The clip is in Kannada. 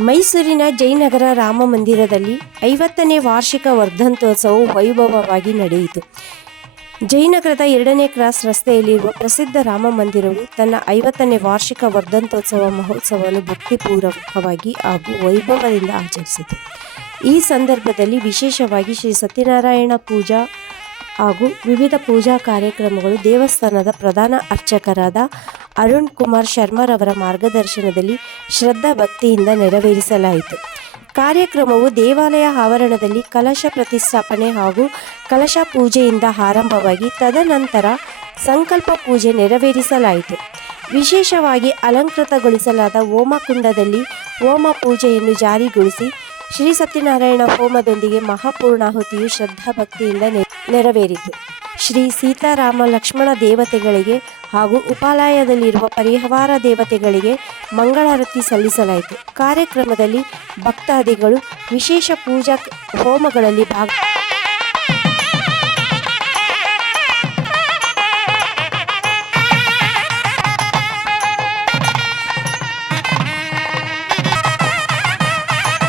ಮೈಸೂರಿನ ಜಯನಗರ ರಾಮ ಮಂದಿರದಲ್ಲಿ ಐವತ್ತನೇ ವಾರ್ಷಿಕ ವರ್ಧಂತೋತ್ಸವವು ವೈಭವವಾಗಿ ನಡೆಯಿತು. ಜಯನಗರದ ಎರಡನೇ ಕ್ರಾಸ್ ರಸ್ತೆಯಲ್ಲಿರುವ ಪ್ರಸಿದ್ಧ ರಾಮ ಮಂದಿರವು ತನ್ನ ಐವತ್ತನೇ ವಾರ್ಷಿಕ ವರ್ಧಂತೋತ್ಸವ ಮಹೋತ್ಸವವನ್ನು ಭಕ್ತಿಪೂರ್ವಕವಾಗಿ ಹಾಗೂ ವೈಭವದಿಂದ ಆಚರಿಸಿತು. ಈ ಸಂದರ್ಭದಲ್ಲಿ ವಿಶೇಷವಾಗಿ ಶ್ರೀ ಸತ್ಯನಾರಾಯಣ ಪೂಜಾ ಹಾಗೂ ವಿವಿಧ ಪೂಜಾ ಕಾರ್ಯಕ್ರಮಗಳು ದೇವಸ್ಥಾನದ ಪ್ರಧಾನ ಅರ್ಚಕರಾದ ಅರುಣ್ ಕುಮಾರ್ ಶರ್ಮರವರ ಮಾರ್ಗದರ್ಶನದಲ್ಲಿ ಶ್ರದ್ಧಾ ಭಕ್ತಿಯಿಂದ ನೆರವೇರಿಸಲಾಯಿತು. ಕಾರ್ಯಕ್ರಮವು ದೇವಾಲಯ ಆವರಣದಲ್ಲಿ ಕಲಶ ಪ್ರತಿಷ್ಠಾಪನೆ ಹಾಗೂ ಕಲಶ ಪೂಜೆಯಿಂದ ಆರಂಭವಾಗಿ ತದನಂತರ ಸಂಕಲ್ಪ ಪೂಜೆ ನೆರವೇರಿಸಲಾಯಿತು. ವಿಶೇಷವಾಗಿ ಅಲಂಕೃತಗೊಳಿಸಲಾದ ಹೋಮಕುಂಡದಲ್ಲಿ ಹೋಮ ಪೂಜೆಯನ್ನು ಜಾರಿಗೊಳಿಸಿ ಶ್ರೀ ಸತ್ಯನಾರಾಯಣ ಹೋಮದೊಂದಿಗೆ ಮಹಾಪೂರ್ಣಾಹುತಿಯು ಶ್ರದ್ಧಾಭಕ್ತಿಯಿಂದ ನೆರವೇರಿತು. ಶ್ರೀ ಸೀತಾರಾಮ ಲಕ್ಷ್ಮಣ ದೇವತೆಗಳಿಗೆ ಹಾಗೂ ಉಪಾಲಯದಲ್ಲಿರುವ ಪರಿಹಾರ ದೇವತೆಗಳಿಗೆ ಮಂಗಳಾರತಿ ಸಲ್ಲಿಸಲಾಯಿತು. ಕಾರ್ಯಕ್ರಮದಲ್ಲಿ ಭಕ್ತಾದಿಗಳು ವಿಶೇಷ ಪೂಜಾ ಹೋಮಗಳಲ್ಲಿ ಭಾಗ